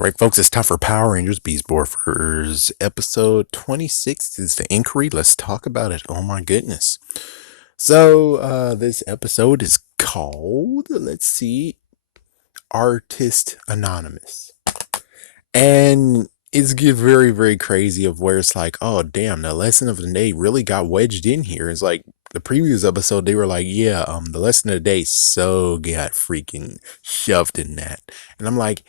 All right, folks, it's time for Power Rangers Beast Morphers. Episode 26 is the inquiry. Let's talk about it. Oh my goodness. This episode is called, let's see, Artist Anonymous. And it's get very, very crazy of where it's like, oh, damn, the lesson of the day really got wedged in here. It's like the previous episode, they were like, yeah, the lesson of the day so got freaking shoved in that. And I'm like,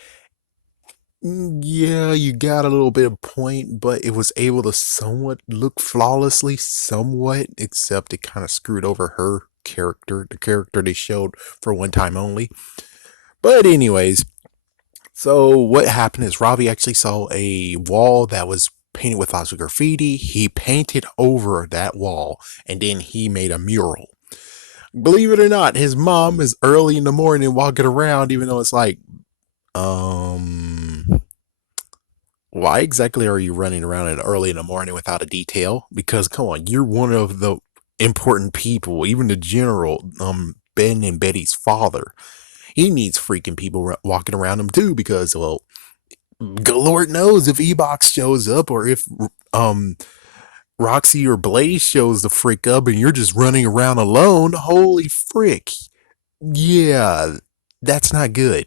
yeah, you got a little bit of point, but it was able to somewhat look flawlessly, somewhat, except it kind of screwed over her character, the character they showed for one time only. But anyways, so what happened is Ravi actually saw a wall that was painted with lots of graffiti. He painted over that wall, and then he made a mural. Believe it or not, his mom is early in the morning walking around, even though it's like, um why exactly are you running around at early in the morning without a detail? Because come on, you're one of the important people, even the general, Ben and Betty's father. He needs freaking people walking around him too, because well, good Lord knows if E-Box shows up or if um Roxy or Blaze shows the freak up and you're just running around alone. Holy frick. Yeah, that's not good.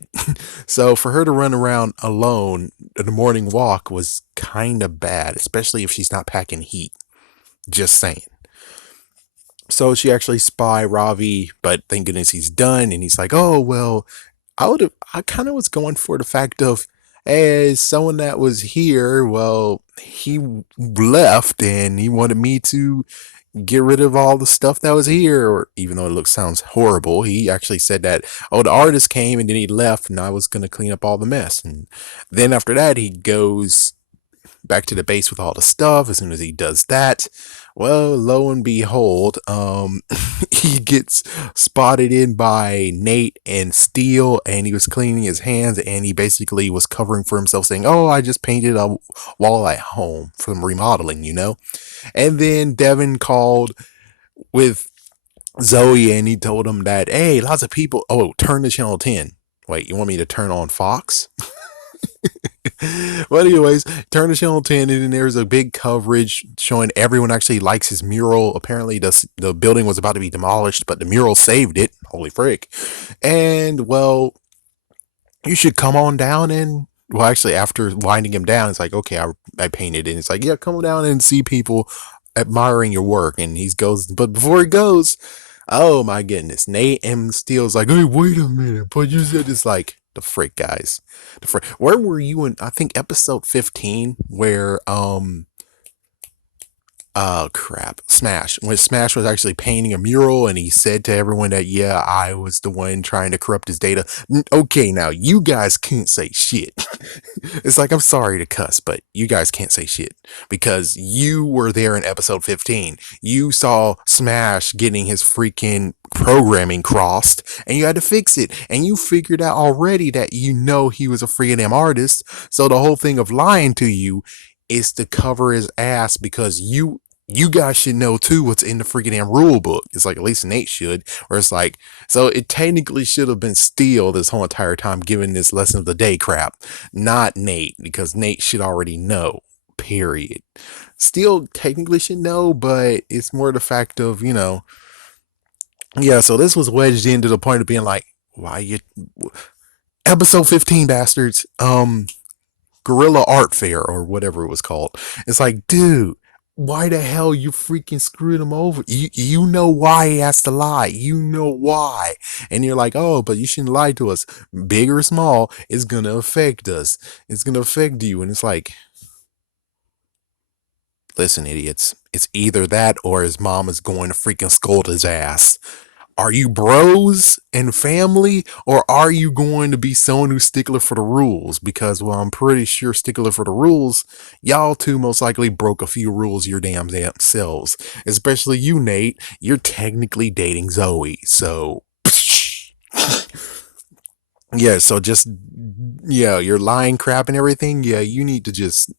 So for her to run around alone in the morning walk was kind of bad, especially if she's not packing heat. Just saying. So she actually spy Ravi, but thank goodness he's done. And he's like, oh, well, I kind of was going for the fact of, as someone that was here, well, he left and he wanted me to get rid of all the stuff that was here, or even though it sounds horrible, he actually said that, oh, the artist came and then he left and I was going to clean up all the mess. And then after that, he goes back to the base with all the stuff. As soon as he does that, well, lo and behold, he gets spotted in by Nate and Steel, and he was cleaning his hands, and he basically was covering for himself, saying, oh, I just painted a wall at home from remodeling. And then Devin called with Zoe and he told him that, hey, lots of people, oh, turn to channel 10. Wait, you want me to turn on Fox? Well, anyways, turn to channel 10 and then there's a big coverage showing everyone actually likes his mural. Apparently the building was about to be demolished, but the mural saved it. Holy frick. And well, you should come on down and, well, actually, after winding him down, it's like, okay, I painted it. And it's like, yeah, come down and see people admiring your work. And he goes, but before he goes, oh my goodness, Nate and Steele's like, hey, wait a minute, but you said it's like, the frick, guys, the frick. Where were you in? I think episode 15, where oh crap, Smash. When Smash was actually painting a mural and he said to everyone that, yeah, I was the one trying to corrupt his data. Okay, now you guys can't say shit. It's like, I'm sorry to cuss, but you guys can't say shit because you were there in episode 15. You saw Smash getting his freaking programming crossed and you had to fix it. And you figured out already that he was a freaking damn artist. So the whole thing of lying to you is to cover his ass because you guys should know too what's in the freaking damn rule book. It's like, at least Nate should, where it's like, so it technically should have been Steele this whole entire time giving this lesson of the day crap, not Nate, because Nate should already know, period. Steele technically should know, but it's more the fact of, yeah, so this was wedged into the point of being like, why you, episode 15 bastards, Guerrilla Art Fair or whatever it was called. It's like, dude, why the hell you freaking screwed him over? You know why he has to lie. You know why. And you're like, oh, but you shouldn't lie to us. Big or small, it's gonna affect us. It's gonna affect you. And it's like, listen, idiots. It's either that or his mom is going to freaking scold his ass. Are you bros and family, or are you going to be someone who's stickler for the rules? Because, well, I'm pretty sure stickler for the rules, y'all two most likely broke a few rules your damn selves. Especially you, Nate. You're technically dating Zoe, so yeah. So just yeah, you're lying crap and everything. Yeah, you need to just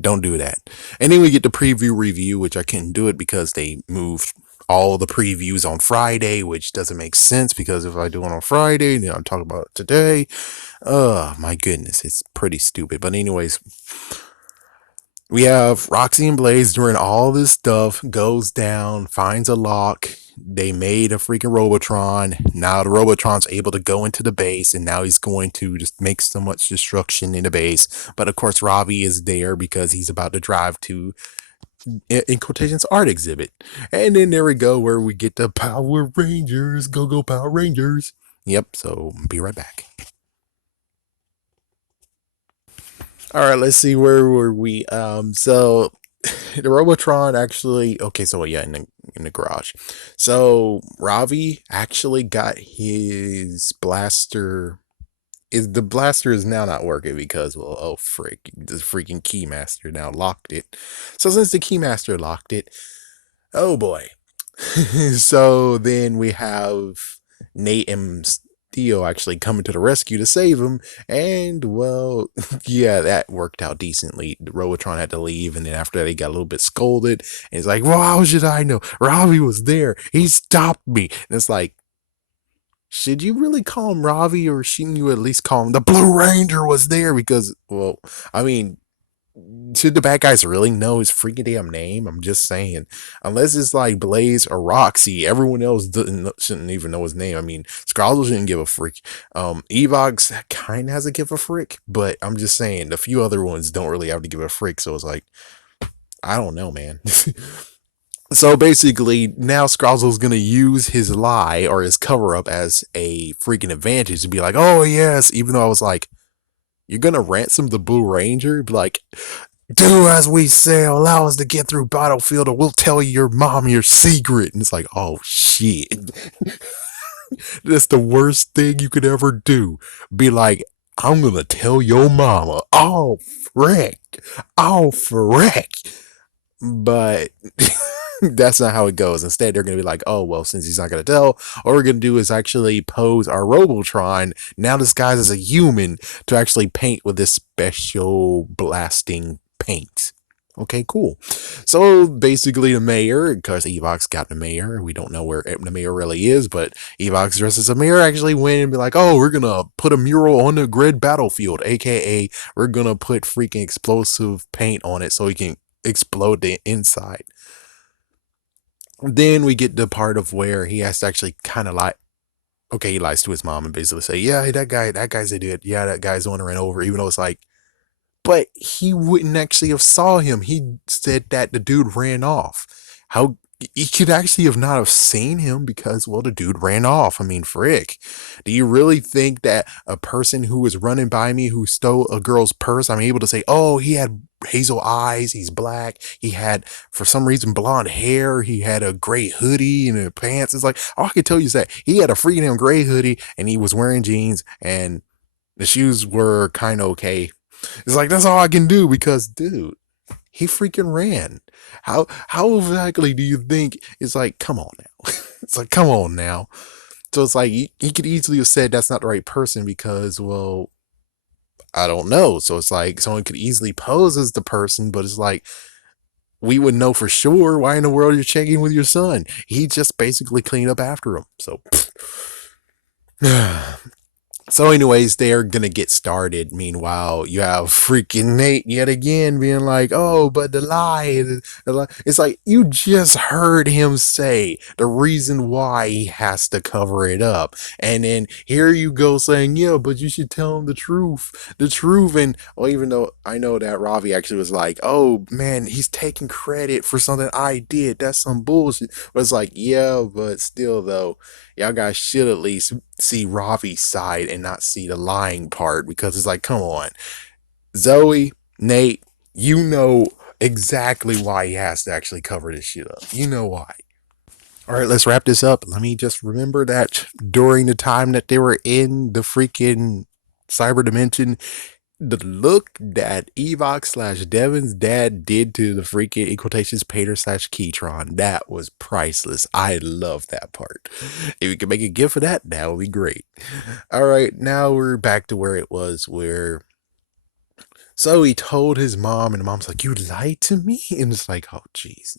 don't do that. And then we get the preview review, which I couldn't do it because they moved all the previews on Friday, which doesn't make sense because if I do it on Friday, then I'm talking about it today. My goodness, it's pretty stupid. But anyways, we have Roxy and Blaze doing all this stuff, goes down, finds a lock. They made a freaking Robotron. Now the Robotron's able to go into the base, and now he's going to just make so much destruction in the base. But of course, Ravi is there because he's about to drive to, in quotations, art exhibit. And then there we go, where we get the Power Rangers. Go, go, Power Rangers. Yep, so be right back. All right, let's see, where were we? So the Robotron actually, okay, so yeah, in the garage. So Ravi actually got his blaster. Is the blaster is now not working because, well, oh frick, the freaking keymaster now locked it. So since the keymaster locked it, oh boy. So then we have Nate and Theo actually coming to the rescue to save him, and well, yeah, that worked out decently. Robotron had to leave, and then after that, he got a little bit scolded, and he's like, "Well, how should I know? Ravi was there. He stopped me." And it's like, should you really call him Ravi, or shouldn't you at least call him the Blue Ranger was there? Because, well, I mean, should the bad guys really know his freaking damn name? I'm just saying. Unless it's like Blaze or Roxy, everyone else shouldn't even know his name. I mean, Scrolls shouldn't give a frick. Evox kind of has to give a frick, but I'm just saying the few other ones don't really have to give a frick. So it's like, I don't know, man. So basically, now Scrozzle's gonna use his lie or his cover up as a freaking advantage to be like, oh yes, even though I was like, you're gonna ransom the Blue Ranger? Be like, do as we say, allow us to get through battlefield, or we'll tell your mom your secret. And it's like, oh shit. That's the worst thing you could ever do. Be like, I'm gonna tell your mama. Oh frick. Oh frick. But that's not how it goes. Instead, they're going to be like, oh, well, since he's not going to tell, all we're going to do is actually pose our Robotron, now disguised as a human, to actually paint with this special blasting paint. Okay, cool. So basically, the mayor, because Evox got the mayor, we don't know where the mayor really is, but Evox dressed as a mayor actually went and be like, oh, we're going to put a mural on the grid battlefield, aka we're going to put freaking explosive paint on it so we can explode the inside. Then we get the part of where he has to actually kind of lie. Okay, he lies to his mom and basically say, yeah, that guy's a dude. Yeah, that guy's the one who ran over, even though it's like, but he wouldn't actually have saw him. He said that the dude ran off. How he could actually have not have seen him because, well, the dude ran off. I mean, frick. Do you really think that a person who was running by me who stole a girl's purse, I'm able to say, oh, he had hazel eyes, he's black, he had, for some reason, blonde hair, he had a gray hoodie and a pants? It's like, all I can tell you is that he had a freaking gray hoodie and he was wearing jeans and the shoes were kind of okay. It's like, that's all I can do because, dude, he freaking ran. How exactly do you think? It's like, come on now. It's like, come on now. So it's like, he could easily have said that's not the right person because, well, I don't know. So it's like, someone could easily pose as the person, but it's like, we would know for sure. Why in the world you're checking with your son? He just basically cleaned up after him. So so, anyways, they're gonna get started. Meanwhile, you have freaking Nate yet again being like, "Oh, but the lie." It's like you just heard him say the reason why he has to cover it up, and then here you go saying, "Yeah, but you should tell him the truth." And well, even though I know that Ravi actually was like, "Oh man, he's taking credit for something I did. That's some bullshit." But it's like, yeah, but still though, y'all guys should at least see Ravi's side and not see the lying part because it's like, come on, Zoe, Nate, you know exactly why he has to actually cover this shit up. You know why. All right, let's wrap this up. Let me just remember that during the time that they were in the freaking cyber dimension, the look that Evox slash Devin's dad did to the freaking in quotations Pater slash Keytron, that was priceless. I love that part. If you could make a gift for that, that would be great. All right, now we're back to where it was, where So he told his mom, and the mom's like, "You lied to me," and it's like, "Oh, jeez."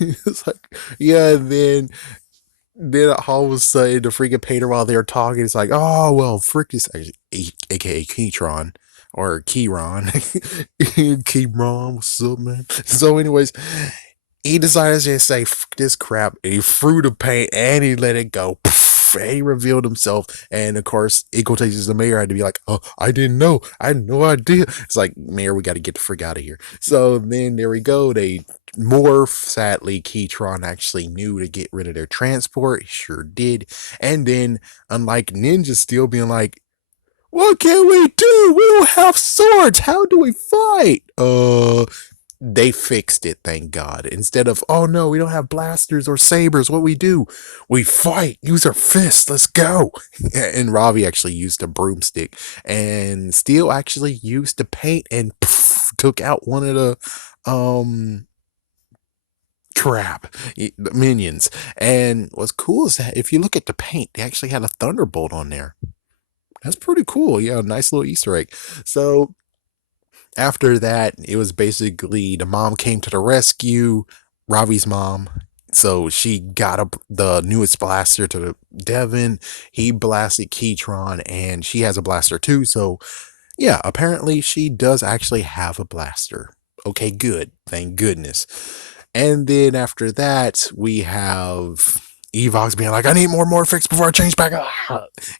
It's like, yeah. And then all of a sudden, the freaking painter, while they're talking, it's like, "Oh well, frick this," aka Keytron or Keyron, Keyron, what's up, man? So, anyways, he decided to just say "Fuck this crap," and he threw the paint and he let it go. And he revealed himself, and of course, Equal takes the mayor had to be like, "Oh, I didn't know, I had no idea." It's like, "Mayor, we got to get the frick out of here." So then there we go. They morph. Sadly, Keytron actually knew to get rid of their transport. He sure did. And then, unlike Ninja Steel being like, "What can we do? We don't have swords. How do we fight?" They fixed it, thank God. Instead of, "Oh no, we don't have blasters or sabers, what we do? We fight, use our fists, let's go." And Ravi actually used a broomstick, and Steel actually used the paint and took out one of the um crap the minions. And what's cool is that if you look at the paint, they actually had a thunderbolt on there. That's pretty cool. Yeah, nice little Easter egg. So after that, it was basically the mom came to the rescue, Ravi's mom. So she got up the newest blaster to the Devon. He blasted Keytron, and she has a blaster too. So yeah, apparently she does actually have a blaster. Okay, good. Thank goodness. And then after that, we have Evox being like, "I need more Morphix before I change back."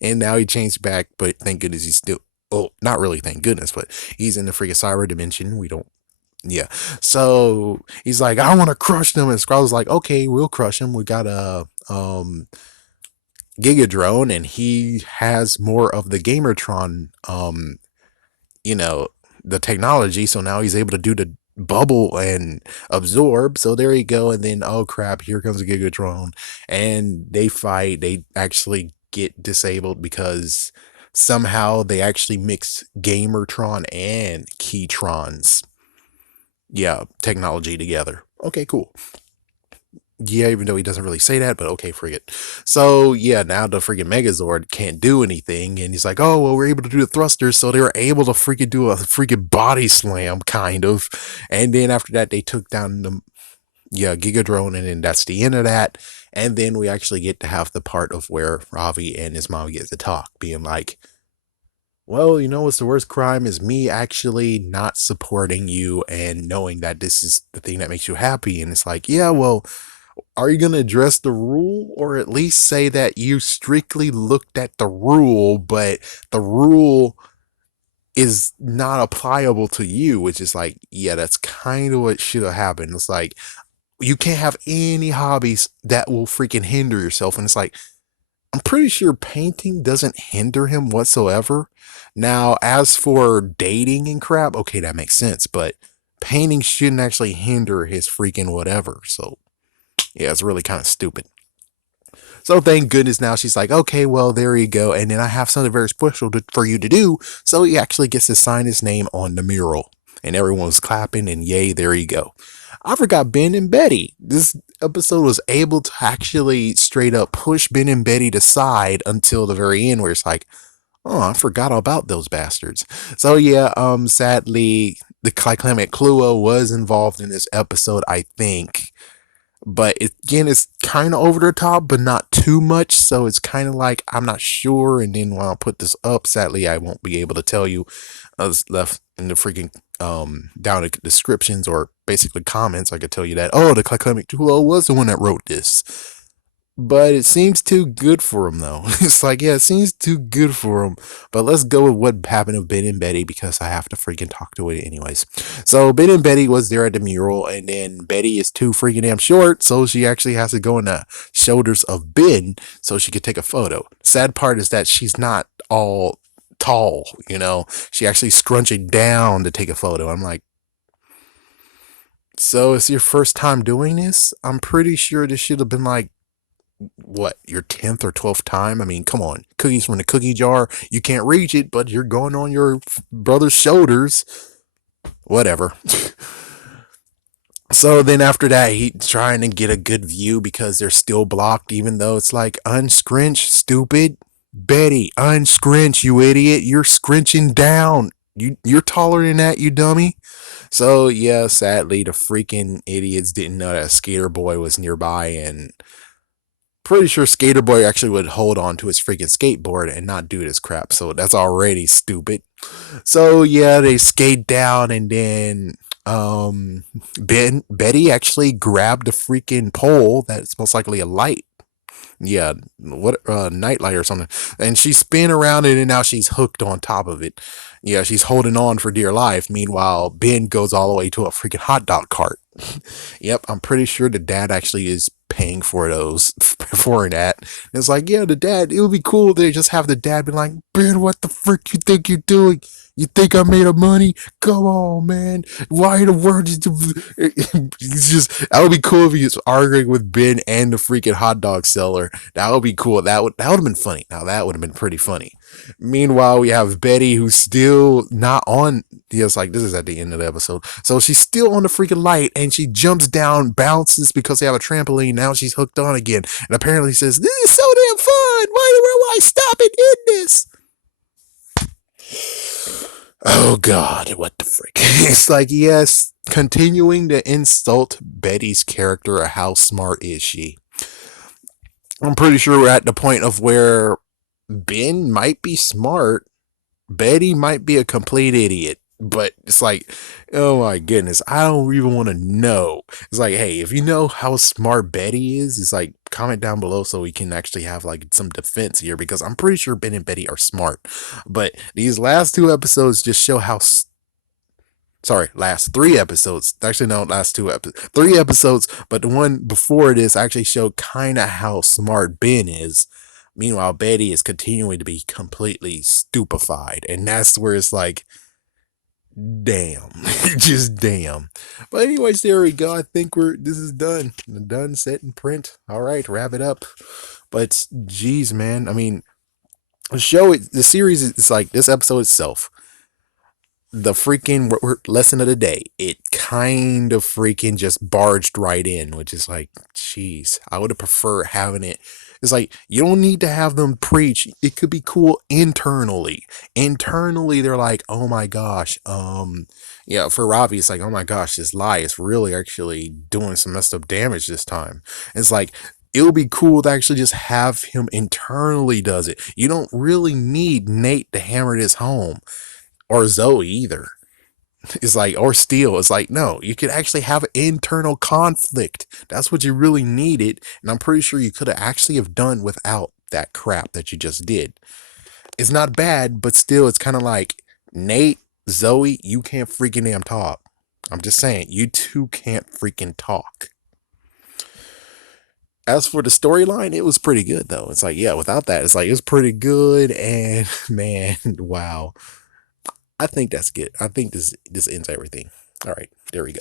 And now he changed back, but thank goodness he's still, oh, not really thank goodness, but he's in the freaking cyber dimension. We don't, yeah. So he's like, "I want to crush them." And Skrull's like, "Okay, we'll crush him. We got a Giga Drone, and he has more of the Gamertron you know, the technology. So now he's able to do the bubble and absorb. So there you go. And then, oh crap, here comes a Gigatron. And they fight. They actually get disabled because somehow they actually mix Gamertron and Keytron's, yeah, technology together. Okay, cool. Yeah, even though he doesn't really say that, but okay, forget. So yeah, now the freaking Megazord can't do anything, and he's like, "Oh well, we're able to do the thrusters," so they were able to freaking do a freaking body slam, kind of. And then after that, they took down the, yeah, Gigadrone, and then that's the end of that. And then we actually get to have the part of where Ravi and his mom get to talk, being like, "Well, you know what's the worst crime is me actually not supporting you and knowing that this is the thing that makes you happy." And it's like, "Yeah, well, are you going to address the rule, or at least say that you strictly looked at the rule, but the rule is not applicable to you?" Which is like, yeah, that's kind of what should have happened. It's like, you can't have any hobbies that will freaking hinder yourself. And it's like, I'm pretty sure painting doesn't hinder him whatsoever. Now, as for dating and crap, okay, that makes sense, but painting shouldn't actually hinder his freaking whatever. So yeah, it's really kind of stupid. So thank goodness now she's like, "Okay, well, there you go. And then I have something very special for you to do." So he actually gets to sign his name on the mural. And everyone's clapping, and yay, there you go. I forgot Ben and Betty. This episode was able to actually straight up push Ben and Betty to side until the very end, where it's like, "Oh, I forgot about those bastards." So yeah, sadly, the Climate Cluo was involved in this episode, I think, but again, it's kind of over the top, but not too much. So it's kind of like, I'm not sure. And then when I put this up, sadly, I won't be able to tell you. I was left in the freaking down in the descriptions, or basically comments. I could tell you that, oh, the Climate Duo was the one that wrote this. But it seems too good for him, though. It's like, yeah, it seems too good for him. But let's go with what happened to Ben and Betty, because I have to freaking talk to it anyways. So Ben and Betty was there at the mural, and then Betty is too freaking damn short, so she actually has to go on the shoulders of Ben so she could take a photo. Sad part is that she's not all tall, you know. She actually scrunching down to take a photo. I'm like, so it's your first time doing this? I'm pretty sure this should have been like, what, your 10th or 12th time? I mean, come on, cookies from the cookie jar, you can't reach it, but you're going on your brother's shoulders, whatever. So then after that, he's trying to get a good view because they're still blocked, even though it's like, unscrinch, stupid. Betty, unscrinch, you idiot, you're scrinching down. You're taller than that, you dummy. So yeah, sadly, the freaking idiots didn't know that Skater Boy was nearby, and pretty sure Skater Boy actually would hold on to his freaking skateboard and not do this crap. So that's already stupid. So yeah, they skate down, and then um Betty actually grabbed the freaking pole that's most likely a light. Yeah, what nightlight or something, and she spin around it, and now she's hooked on top of it. Yeah, she's holding on for dear life. Meanwhile, Ben goes all the way to a freaking hot dog cart. Yep, I'm pretty sure the dad actually is paying for those for that. It's like, yeah, the dad. It would be cool. They just have the dad be like, Ben, what the frick you think you're doing? You think I made of money? Come on, man. Why the word is it's just that would be cool if he was arguing with Ben and the freaking hot dog seller. That would be cool. That would have been funny. Now that would have been pretty funny. Meanwhile, we have Betty who's still not on. Yes, like this is at the end of the episode. So she's still on the freaking light and she jumps down, bounces because they have a trampoline. Now she's hooked on again. And apparently says, this is so damn fun. Why stop and end this? Oh God, what the frick? It's like, yes, continuing to insult Betty's character. How smart is she? I'm pretty sure we're at the point of where Ben might be smart, Betty might be a complete idiot, but it's like, oh my goodness, I don't even want to know. It's like, hey, if you know how smart Betty is, it's like, comment down below so we can actually have like some defense here, because I'm pretty sure Ben and Betty are smart. But these last two episodes just show how sorry, last three episodes. Actually, no, last two episodes. Three episodes, but the one before this actually showed kind of how smart Ben is. Meanwhile, Betty is continuing to be completely stupefied. And that's where it's like, damn. Just damn. But anyways, there we go. I think this is done. Done, set, and print. All right, wrap it up. But geez, man. I mean, the series is like this episode itself, the freaking lesson of the day, it kind of freaking just barged right in, which is like, jeez, I would have preferred having it. It's like, you don't need to have them preach. It could be cool internally. Internally, they're like, oh my gosh, yeah, for Robbie, it's like, oh my gosh, this lie is really actually doing some messed up damage this time. It's like, it would be cool to actually just have him internally does it. You don't really need Nate to hammer this home, or Zoe either. It's like, or Steel. It's like, no, you could actually have internal conflict. That's what you really needed. And I'm pretty sure you could have actually have done without that crap that you just did. It's not bad, but still, it's kind of like, Nate, Zoe, you can't freaking damn talk. I'm just saying, you two can't freaking talk. As for the storyline, it was pretty good though. It's like, yeah, without that, it's like, it was pretty good. And man, wow. I think that's good. I think this ends everything. All right, there we go.